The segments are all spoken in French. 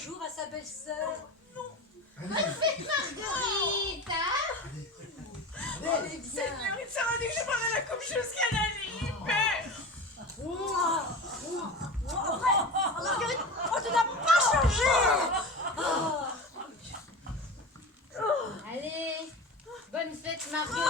bonjour à sa belle-sœur. Faites Marguerite, hein? Elle est bien. Seigneur, il s'en dit que je prendrai la coupe jusqu'à la nuit, père. Marguerite, oh, tu n'as pas changé. Allez, bonne fête Marguerite.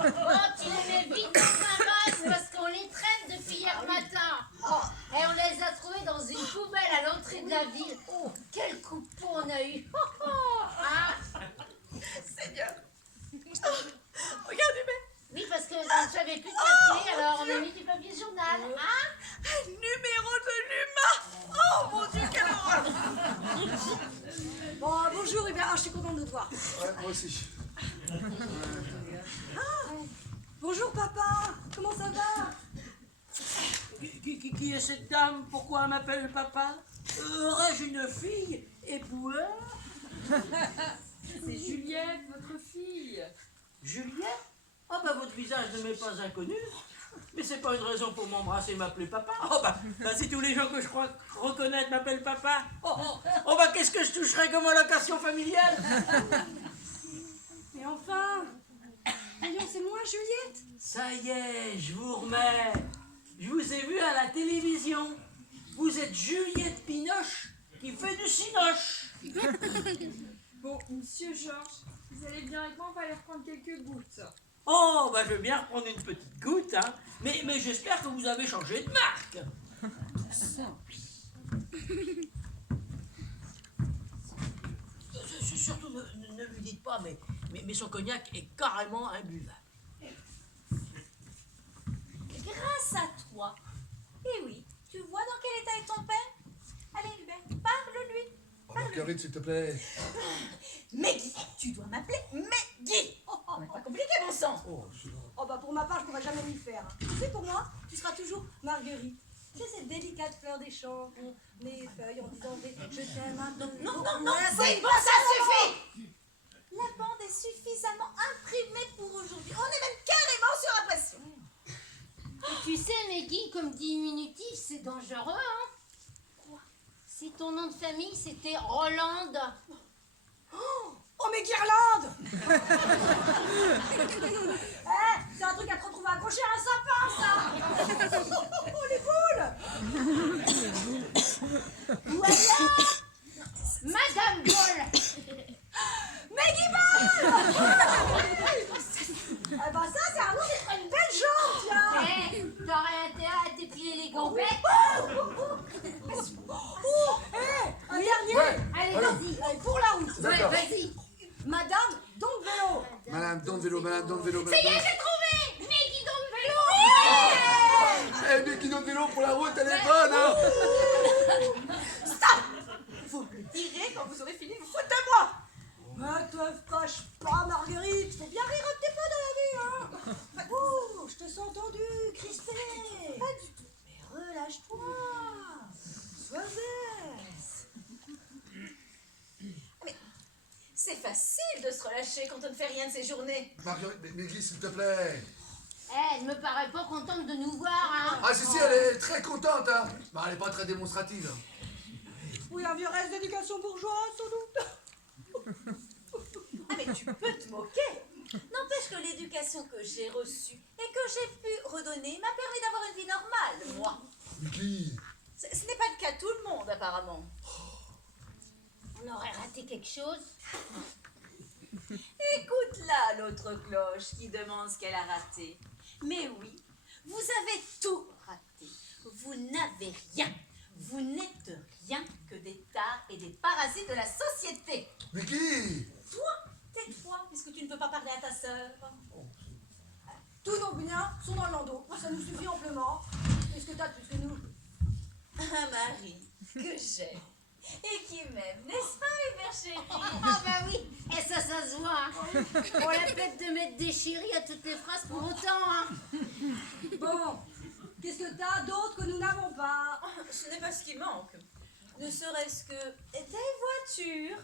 Oh, tu les mets vite dans un vase parce qu'on les traîne depuis hier matin. Oh, et on les a trouvés dans une poubelle à l'entrée de la ville. Oh, quel coup de peau on a eu. Hein? Seigneur. Regardez, mais Oui, parce que j'avais plus de papier, alors on a mis du papier journal. Hein? un numéro de l'humain. Oh mon Dieu, quelle horreur. Bon, bonjour, Hubert. Je suis contente de te voir. Ouais, moi aussi. Bonjour, papa. Comment ça va? Qui est cette dame? Pourquoi elle m'appelle papa? Aurais-je une fille éboueur? C'est Juliette, votre fille. Juliette? Ah bah votre visage ne m'est pas inconnu. Mais c'est pas une raison pour m'embrasser et m'appeler papa. Oh bah si tous les gens que je crois reconnaître m'appellent papa. Oh bah qu'est-ce que je toucherais comme allocation familiale? Mais enfin, voyons, c'est moi, Juliette. Ça y est, je vous remets. Je vous ai vu à la télévision. Vous êtes Juliette Binoche qui fait du cinoche. Bon, monsieur Georges, vous allez bien avec moi, on va aller reprendre quelques gouttes. Oh, bah je veux bien reprendre une petite goutte, hein. Mais j'espère que vous avez changé de marque. Surtout, ne lui dites pas, mais son cognac est carrément imbuvable. Grâce à toi. Eh oui, tu vois dans quel état est ton père? Allez, Hubert, parle-lui. Oh, Marguerite, s'il te plaît. Meggy, tu dois m'appeler Meggy. Pas compliqué, bon sang. Oh, bah, pour ma part, je pourrais jamais m'y faire. Tu sais, pour moi, tu seras toujours Marguerite. Tu sais, cette délicate fleur des champs, on les feuilles en disant je t'aime un peu. Non, c'est bon, ça suffit. La bande est suffisamment imprimée pour aujourd'hui. On est même carrément sur impression. Et tu sais, Meggy, comme diminutif, c'est dangereux, hein? Quoi? Si ton nom de famille, c'était Rolande. Oh, mais Guirlande. C'est un truc à te retrouver accroché à un sapin, ça. Oh, les boules. Ou alors, Madame Ball. Maggie Ball. Ah bah ça, c'est un nom qui ferait une belle jambe, tiens. Eh, t'aurais intérêt à t'épiler les gambettes. Un dernier. Ouais. Allez, Voilà. vas-y. Allez, pour la route. Ouais, D'accord. vas-y. Madame, donc vélo. Madame, dans le vélo, madame, dans le vélo. Ça y est, j'ai trouvé. Meggy dans le vélo. Eh, mais qui dans le vélo pour la route, elle est bonne, hein. Stop. Vous me le direz quand vous aurez fini de vous foutre de moi. Ne te fâche pas, Marguerite. Faut bien rire un petit peu dans la vie, hein. Oh, je te sens tendue, crispée. Pas du tout. Mais relâche-toi. Sois aise. C'est facile de se relâcher quand on ne fait rien de ses journées. Marguerite, mais Guy, s'il te plaît. Elle me paraît pas contente de nous voir, hein. Ah, si, elle est très contente, hein. Bah, elle est pas très démonstrative. Oui, un vieux reste d'éducation bourgeoise, sans doute. Ah mais tu peux te moquer. N'empêche que l'éducation que j'ai reçue et que j'ai pu redonner m'a permis d'avoir une vie normale, moi. Mais qui? Ce n'est pas le cas de tout le monde, apparemment. On aurait raté quelque chose. Écoute là l'autre cloche qui demande ce qu'elle a raté. Mais oui, vous avez tout raté. Vous n'avez rien. Vous n'êtes rien que des tares et des parasites de la société. Mais qui? Toi, tais-toi, puisque tu ne peux pas parler à ta sœur. Tous nos biens sont dans le landau. Ça nous suffit amplement. Qu'est-ce que t'as de plus que nous? Un mari que j'aime et qui m'aime, n'est-ce pas, Hubert chéri? Ah bah oui, et ça se voit, hein. On la peine de mettre des chéris à toutes les phrases pour autant, hein. Bon, qu'est-ce que t'as d'autre que nous n'avons pas? Ce n'est pas ce qui manque. Ne serait-ce que des voitures.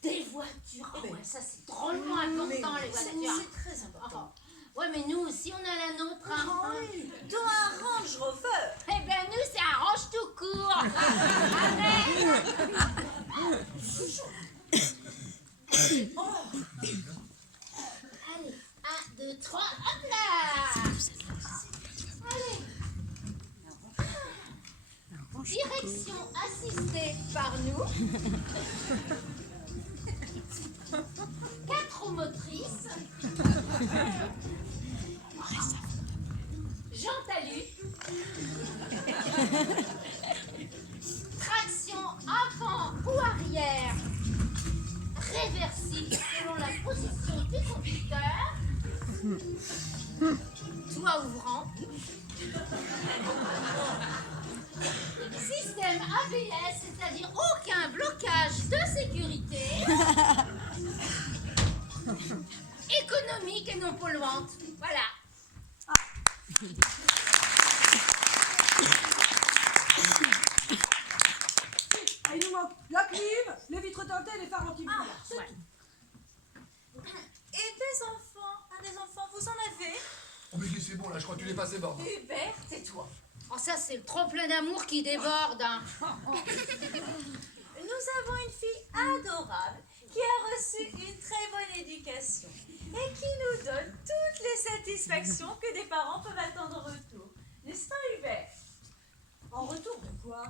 Des voitures. Ah ouais, ça c'est drôlement important, les voitures. C'est très important. Ouais, mais nous aussi, on a la nôtre. Hein. Ah oui, dans un Range Rover. Eh ben, nous, c'est un range tout court. Arrête. Allez, 1, 2, 3, hop là. Allez. Direction assistée par nous. 4 roues motrices. Jean Talus. Traction avant ou arrière. Réversible selon la position du conducteur. Toit ouvrant. Système ABS, c'est-à-dire aucun blocage de sécurité. Économique et non polluante. Voilà. Ah, il nous manque la clim, les vitres teintées et les phares anti-brouillard. C'est tout. Et des enfants? Des enfants, vous en avez? Oh, mais c'est bon, là, je crois que tu l'es passé, Borne. Hubert, tais-toi. Oh, ça, c'est le trop-plein d'amour qui déborde. Hein. Nous avons une fille adorable qui a reçu une très bonne éducation et qui nous donne toutes les satisfactions que des parents peuvent attendre en retour. N'est-ce pas, Hubert? En retour de quoi?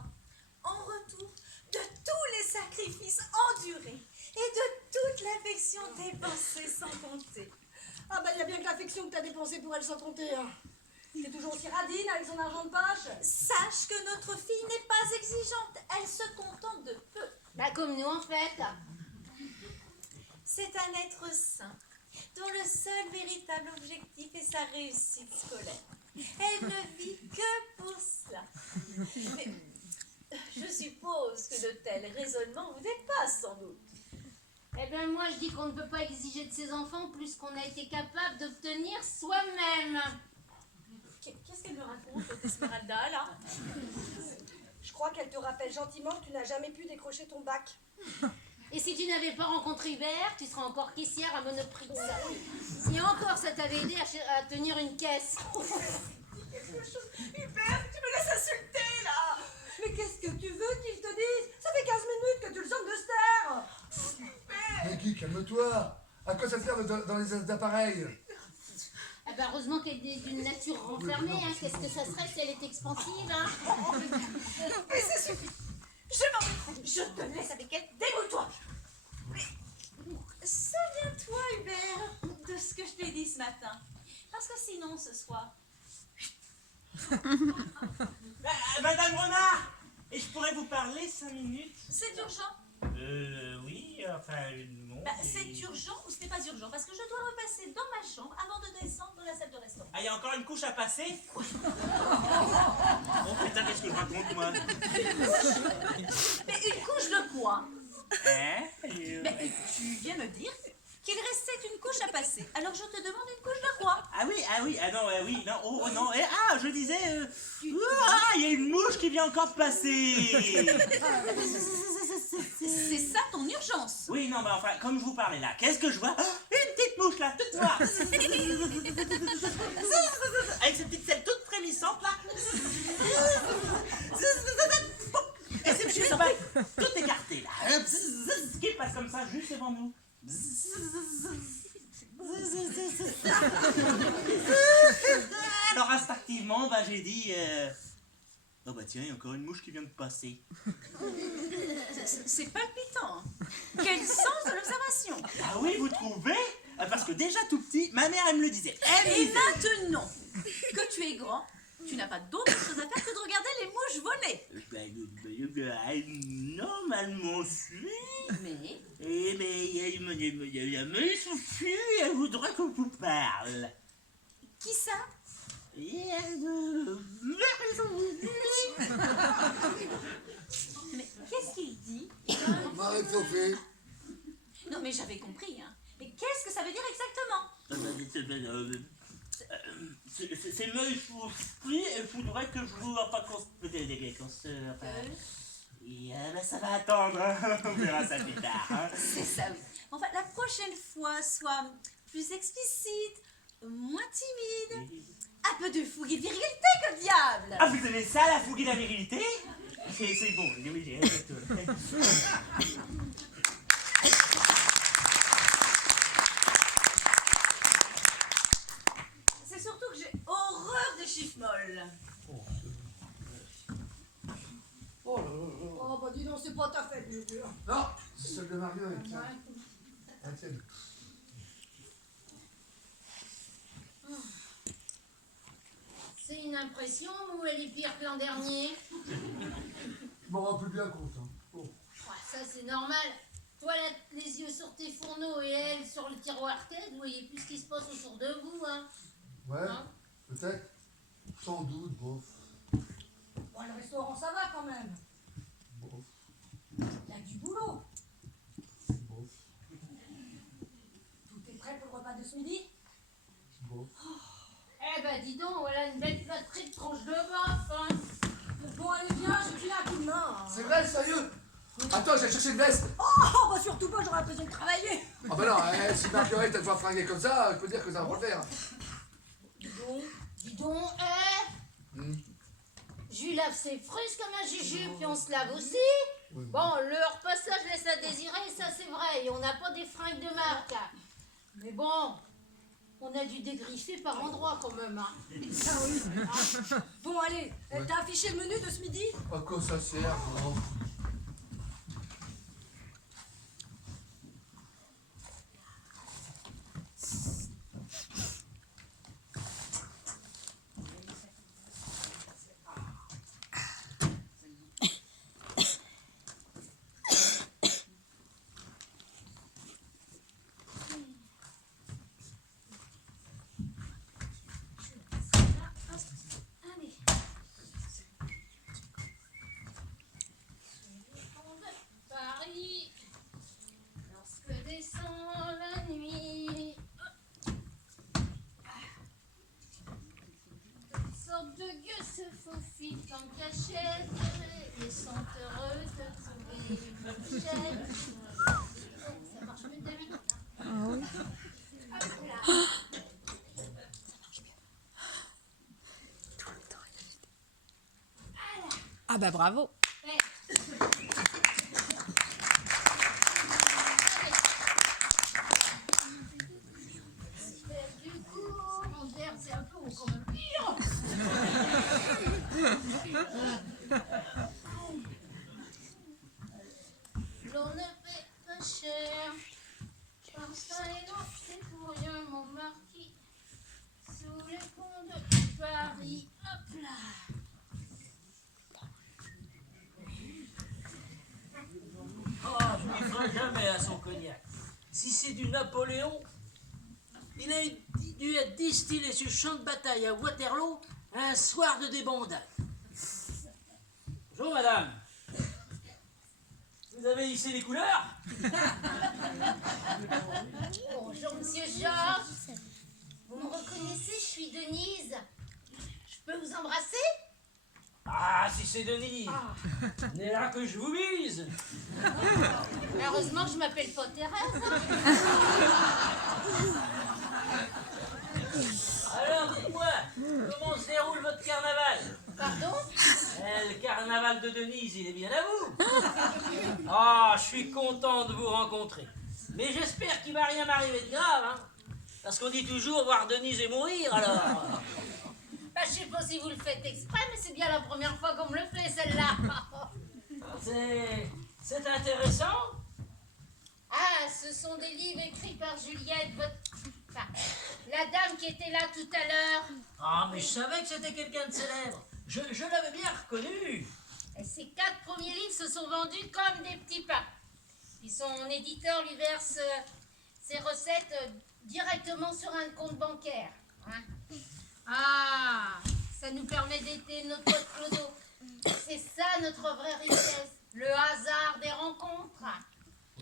En retour de tous les sacrifices endurés et de toute l'affection dépensée sans compter. Ah bah il y a bien que l'affection que t'as dépensée pour elle sans compter. Hein. T'es toujours aussi radine avec son argent de poche. Sache que notre fille n'est pas exigeante, elle se contente de peu. Bah, comme nous, en fait. C'est un être sain, dont le seul véritable objectif est sa réussite scolaire. Elle ne vit que pour cela. Mais je suppose que de tels raisonnements vous dépassent sans doute. Eh bien, moi, je dis qu'on ne peut pas exiger de ses enfants plus qu'on a été capable d'obtenir soi-même. Qu'est-ce qu'elle me raconte, votre Esmeralda, là? Je crois qu'elle te rappelle gentiment que tu n'as jamais pu décrocher ton bac. Et si tu n'avais pas rencontré Hubert, tu serais encore caissière à Monoprix. Et encore, ça t'avait aidé à tenir une caisse. Hubert, tu me laisses insulter, là! Mais qu'est-ce que tu veux qu'il te dise? Ça fait 15 minutes que tu le sonnes de se taire. Mais Guy, calme-toi. À quoi ça sert dans les appareils? Ah bah heureusement qu'elle est d'une nature renfermée. Hein. Qu'est-ce que ça serait si elle était expansive hein. Mais ça suffit! Je m'en vais! Je te laisse avec elle, débrouille-toi! Mais souviens-toi, Hubert, de ce que je t'ai dit ce matin. Parce que sinon, ce soir... Madame Renard, et je pourrais vous parler 5 minutes? C'est urgent? Oui, enfin, non. C'est urgent ou ce n'est pas urgent? Parce que je dois repasser dans ma chambre avant de descendre dans la salle de restaurant. Ah, il y a encore une couche à passer? Oh putain, qu'est-ce que je raconte, moi? Mais une couche de quoi? Hein? Mais tu viens me dire qu'il restait une couche à passer. Alors je te demande une couche de quoi? Ah oui, non, oui, non, oh non, je disais, il y a une mouche qui vient encore de passer. C'est ça ton urgence? Oui, non, mais enfin, comme je vous parlais là, qu'est-ce que je vois? Une petite mouche là, toute noire. Avec cette petite selle toute frémissante là. Et c'est juste tout écarté là. Qui passe comme ça juste devant nous. Alors instinctivement, j'ai dit... Oh bah tiens, il y a encore une mouche qui vient de passer. C'est palpitant. Quel sens de l'observation. Ah oui, vous trouvez? Parce que déjà tout petit, ma mère, elle me le disait. Et maintenant que tu es grand, tu n'as pas d'autre chose à faire que de regarder les mouches voler. Normalement, si. Mais Eh mais il me suffit, elle voudrait que je vous parle. qui ça? Mais qu'est-ce qu'il dit? Marie-Sophie. Non mais j'avais compris, hein. Mais qu'est-ce que ça veut dire exactement? C'est me suffit, il faudrait que je vous pas ça va attendre, hein. On verra ça plus tard. Hein. C'est ça, oui. Enfin, la prochaine fois, sois plus explicite, moins timide. Un peu de fougue et virilité, que diable. Ah, vous aimez ça, la fougue et la virilité? C'est bon, oui, j'ai respecté. C'est surtout que j'ai horreur des chiffres molles. Oh, bah dis donc, c'est pas ta fête, je veux dire. Non, c'est celle de Marguerite. Tiens. La tienne. C'est une impression ou elle est pire que l'an dernier? Je m'en rends plus bien compte. Hein. Bon. Ouais, ça c'est normal. Toi, les yeux sur tes fourneaux et elle sur le tiroir tête, vous voyez plus ce qui se passe autour de vous, hein. Ouais, Hein? peut-être. Sans doute, bof. Bon, le restaurant, ça va quand même. Bof. Il y a du boulot. Bof. Tout est prêt pour le repas de ce midi? Bof. Eh ben dis donc, voilà une belle plâtrée de tranches de bœuf, hein. Bon, allez, viens, je te file un coup de main. C'est vrai, sérieux? Attends, j'ai cherché une veste. Oh, bah surtout pas, j'aurais l'impression de travailler. Ah bah non, si Marguerite elle doit fringuer comme ça, je peux dire que ça va pas le faire. Dis donc, je lui lave ses frusques comme un juju, puis on se lave aussi. Ouais. Bon, leur passage laisse à désirer, ça c'est vrai, et on n'a pas des fringues de marque. Mais bon, on a dû dégriffer par endroits quand même, hein. Ah oui. Ah. Bon, allez, t'as affiché le menu de ce midi? À quoi ça sert, non? Allez. Paris, lorsque descend la nuit, toutes sortes de gueux se faufilent comme cachette et sont heureux de trouver une fourchette. Ça marche mieux d'habitude. Hop là. Ah bah bravo. Du coup, mon verre, c'est un peu haut quand même. L'on ne paie pas cher. Installez-nous, c'est pour rien, mon marquis. Sous les ponts de Paris. Hop là. Oh, je ne ferai jamais à son cognac. Si c'est du Napoléon, il a dû être distillé sur le champ de bataille à Waterloo un soir de débandade. Bonjour madame. Vous avez hissé les couleurs? Bonjour, monsieur Georges. Vous me reconnaissez, je suis Denise. Je peux vous embrasser? Ah, si c'est Denise, n'est là que je vous vise. Heureusement que je m'appelle pas Thérèse. Alors dites-moi, comment se déroule votre carnaval? Pardon? Le carnaval de Denise, il est bien à vous. Ah, je suis content de vous rencontrer. Mais j'espère qu'il va rien m'arriver de grave, hein. Parce qu'on dit toujours voir Denise et mourir, alors. Bah, je sais pas si vous le faites exprès, mais c'est bien la première fois qu'on me le fait, celle-là. C'est intéressant. Ah, ce sont des livres écrits par Juliette, enfin, la dame qui était là tout à l'heure. Ah, mais je savais que c'était quelqu'un de célèbre. Je l'avais bien reconnu. Et ces 4 premiers livres se sont vendus comme des petits pains. Puis son éditeur lui verse ses recettes directement sur un compte bancaire. Hein. Ah, ça nous permet d'aider notre pote Clodo. C'est ça notre vraie richesse, le hasard des rencontres.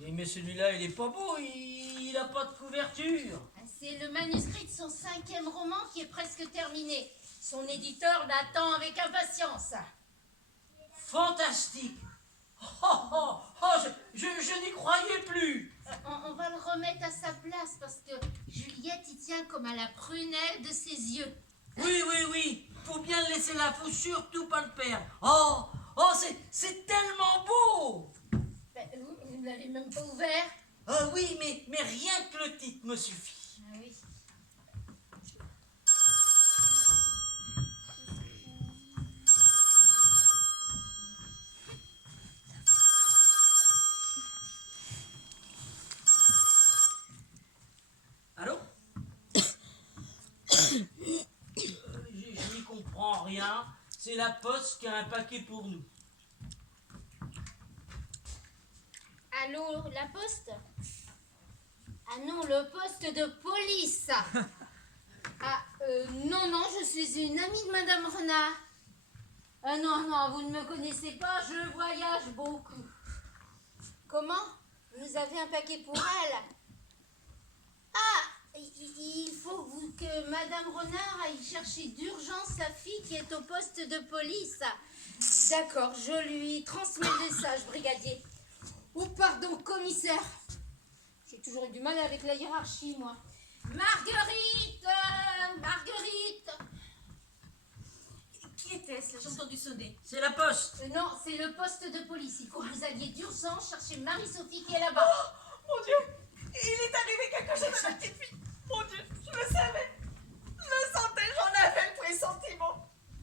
Oui, mais celui-là, il est pas beau, il a pas de couverture. C'est le manuscrit de son 5e roman qui est presque terminé. Son éditeur l'attend avec impatience. Fantastique. Je n'y croyais plus. On va le remettre à sa place parce que Juliette y tient comme à la prunelle de ses yeux. Oui, oui, oui. Faut bien le laisser là, faut surtout pas le perdre. Oh, c'est tellement beau. Ben, vous ne l'avez même pas ouvert. Ah oui, mais rien que le titre me suffit. Ah oui. Allô? Je n'y comprends rien. C'est la poste qui a un paquet pour nous. Allô, la poste? Ah non, le poste de police. Ah, non, je suis une amie de Madame Renard. Ah non, vous ne me connaissez pas, je voyage beaucoup. Comment? Vous avez un paquet pour elle? Ah, il faut que Madame Renard aille chercher d'urgence sa fille qui est au poste de police. D'accord, je lui transmets le message, brigadier. Oh, pardon, commissaire. J'ai toujours eu du mal avec la hiérarchie, moi. Marguerite! Qui était-ce? J'ai entendu sonner. C'est la poste. Non, c'est le poste de police. Il faut que vous alliez d'urgence chercher Marie-Sophie qui est là-bas. Mon Dieu, il est arrivé quelque chose à ma petite fille. Mon Dieu, je le savais. Je le sentais, j'en avais le pressentiment.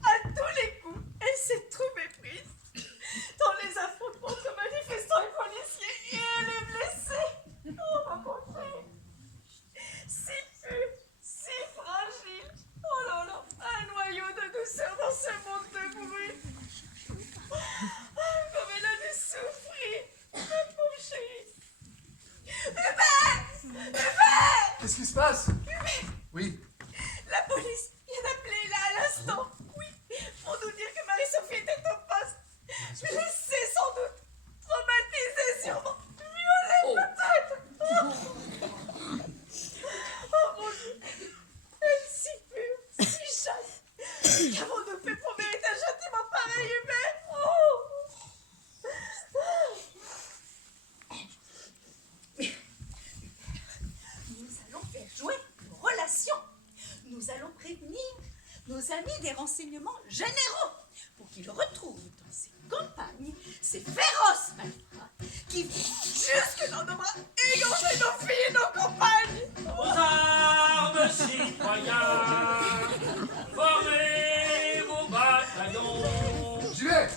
À tous les coups, elle s'est trouvée prise dans les affrontements entre manifestants et policiers et elle est blessée. Oh, ma pauvre fille. Si pure, si fragile. Oh là là, un noyau de douceur dans ce monde de bruit. Ah, comme elle a dû souffrir, ma pauvre chérie. Hubert! Qu'est-ce qui se passe? Oui. La police vient d'appeler là à l'instant. Oui, pour nous dire que Marie-Sophie était au poste. Blessée sans doute. Traumatisée sûrement. Violée peut-être. Oh mon Dieu. Elle si pure, si jeune. Qu'avons-nous fait pour mériter un châtiment pareil, Hubert? Oh. Nous allons faire jouer nos relations. Nous allons prévenir nos amis des renseignements généraux pour qu'ils retrouvent dans ces campagnes ces féroces malfrats qui jusque dans nos bras égorger nos filles et nos compagnes. Aux armes, citoyens, formez vos bataillons. J'y vais.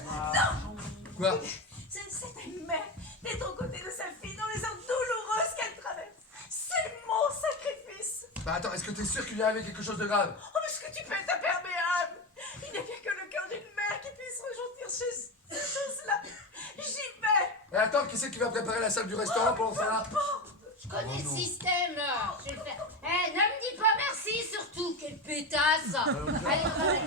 Quoi? C'est une mère d'être aux côtés de sa fille dans les heures douloureuses qu'elle traverse. C'est mon sacrifice. Bah attends, est-ce que t'es sûr qu'il lui est arrivé quelque chose de grave? Oh, mais ce que tu peux être imperméable. Il n'y a bien que le cœur d'une mère qui puisse ressentir ces choses-là. J'y vais. Et attends, qui c'est qui va préparer la salle du restaurant pendant ce temps-là? Je connais le système. Je vais le faire. Eh, ne me dis pas merci surtout. Quelle pétasse. Allez, on va aller.